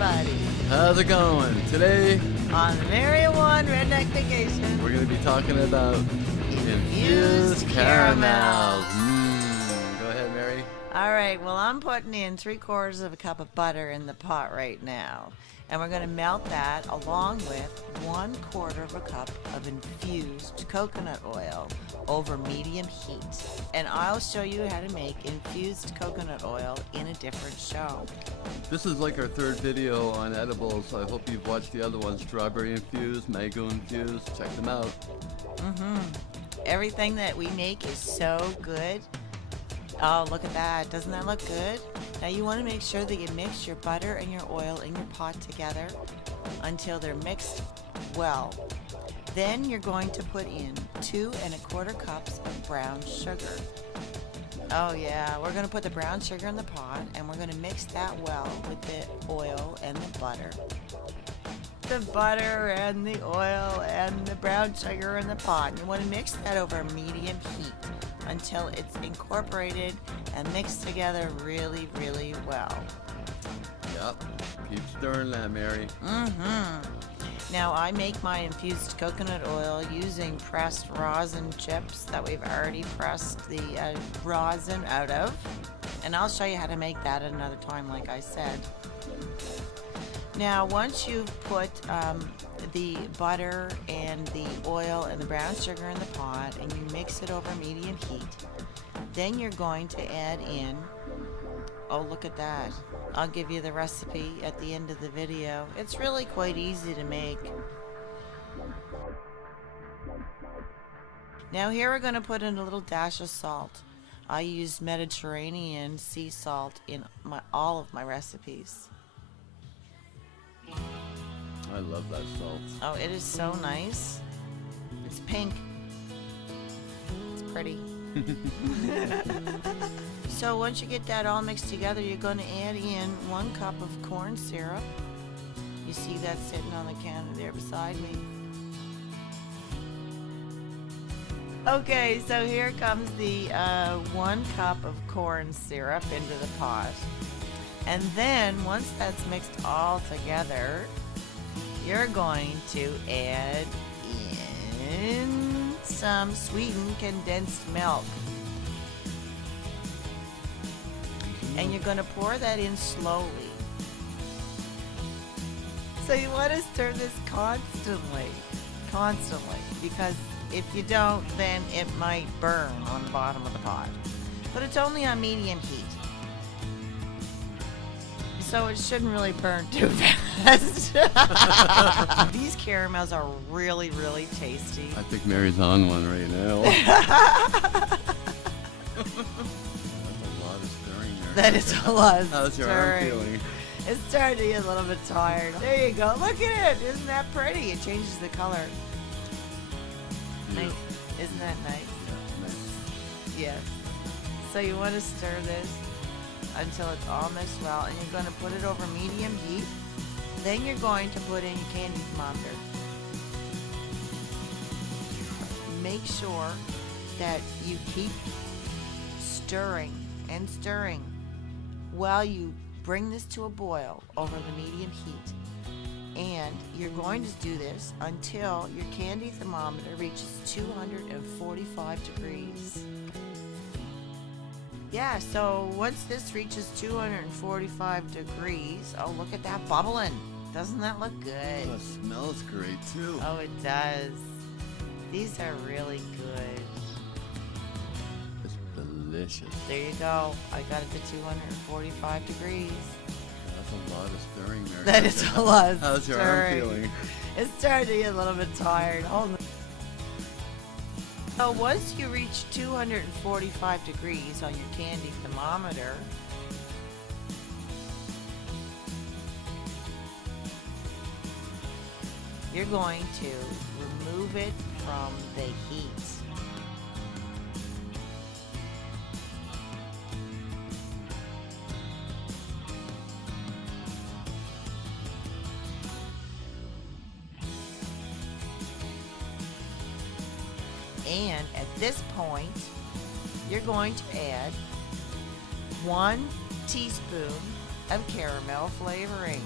everybody. How's it going? Today, On the Mary One Redneck Vacation, we're going to be talking about infused caramels. Go ahead, Mary. All right, well, I'm putting in 3/4 of a cup of butter in the pot right now. And we're going to melt that along with 1/4 of a cup of infused coconut oil over medium heat. And I'll show you how to make infused coconut oil in a different show. This is like our third video on edibles, so I hope you've watched the other ones. Strawberry infused, mango infused. Check them out. Everything that we make is so good. Oh, look at that. Doesn't that look good? Now you want to make sure that you mix your butter and your oil in your pot together until they're mixed well. Then you're going to put in 2 1/4 cups of brown sugar. Oh yeah, we're going to put the brown sugar in the pot and we're going to mix that well with the oil and the butter. The butter and the oil and the brown sugar in the pot. You want to mix that over medium heat until it's incorporated and mixed together really, really well. Yep. Keep stirring that, Mary. Now I make my infused coconut oil using pressed rosin chips that we've already pressed the rosin out of. And I'll show you how to make that at another time, like I said. Now once you've put the butter and the oil and the brown sugar in the pot and you mix it over medium heat, then you're going to add in, oh look at that, I'll give you the recipe at the end of the video. It's really quite easy to make. Now here we're going to put in a little dash of salt. I use Mediterranean sea salt in all of my recipes. I love that salt. Oh, it is so nice. It's pink. It's pretty. So once you get that all mixed together, you're going to add in 1 cup of corn syrup. You see that sitting on the counter there beside me. Okay, so here comes the 1 cup of corn syrup into the pot. And then once that's mixed all together, you're going to add in some sweetened condensed milk. And you're going to pour that in slowly. So you want to stir this constantly, because if you don't, then it might burn on the bottom of the pot. But it's only on medium heat, so it shouldn't really burn too fast. These caramels are really, really tasty. I think Mary's on one right now. That is a lot of How's your arm stirring. feeling? It's starting to get a little bit tired. There you go. Look at it. Isn't that pretty? It changes the color. Yeah. Nice. Isn't that nice? Yeah, nice. Yes. So you want to stir this until it's all mixed well, and you're going to put it over medium heat. Then you're going to put in your candy thermometer. Make sure that you keep stirring and stirring while you bring this to a boil over the medium heat. And you're going to do this until your candy thermometer reaches 245 degrees. Yeah, so once this reaches 245 degrees, oh, look at that bubbling. Doesn't that look good? Oh, it smells great too. Oh, it does. These are really good. It's delicious. There you go. I got it to 245 degrees. That's a lot of stirring, Mary. That is a lot of How's your arm stirring. feeling? It's starting to get a little bit tired. Hold on. So once you reach 245 degrees on your candy thermometer, you're going to remove it from the heat. And at this point, you're going to add 1 teaspoon of caramel flavoring.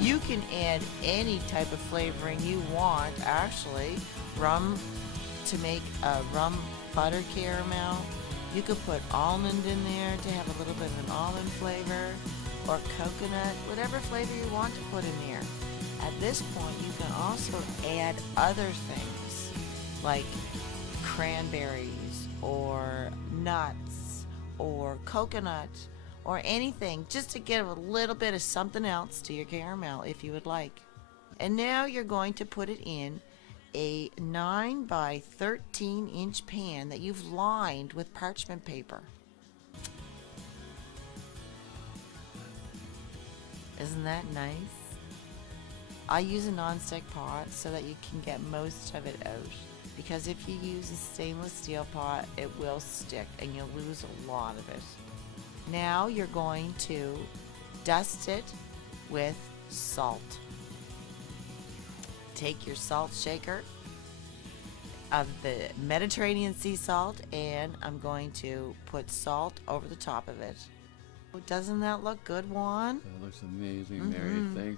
You can add any type of flavoring you want, actually. Rum, to make a rum butter caramel. You could put almond in there to have a little bit of an almond flavor, or coconut, whatever flavor you want to put in there. At this point, you can also add other things like cranberries or nuts or coconut or anything, just to give a little bit of something else to your caramel if you would like. And now you're going to put it in a 9 by 13 inch pan that you've lined with parchment paper. Isn't that nice? I use a non-stick pot so that you can get most of it out, because if you use a stainless steel pot, it will stick and you'll lose a lot of it. Now you're going to dust it with salt. Take your salt shaker of the Mediterranean sea salt, and I'm going to put salt over the top of it. Doesn't that look good, Juan? That looks amazing, Mary.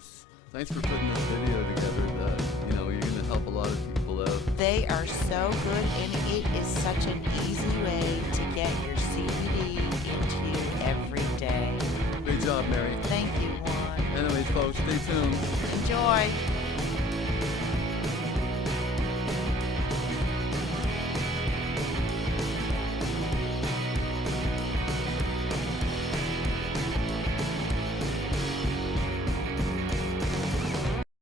Thanks for putting this video together. You're going to help a lot of people out. They are so good, and it is such an easy way to get your CBD into you every day. Great job, Mary. Thank you, Juan. Anyways, folks, stay tuned. Enjoy.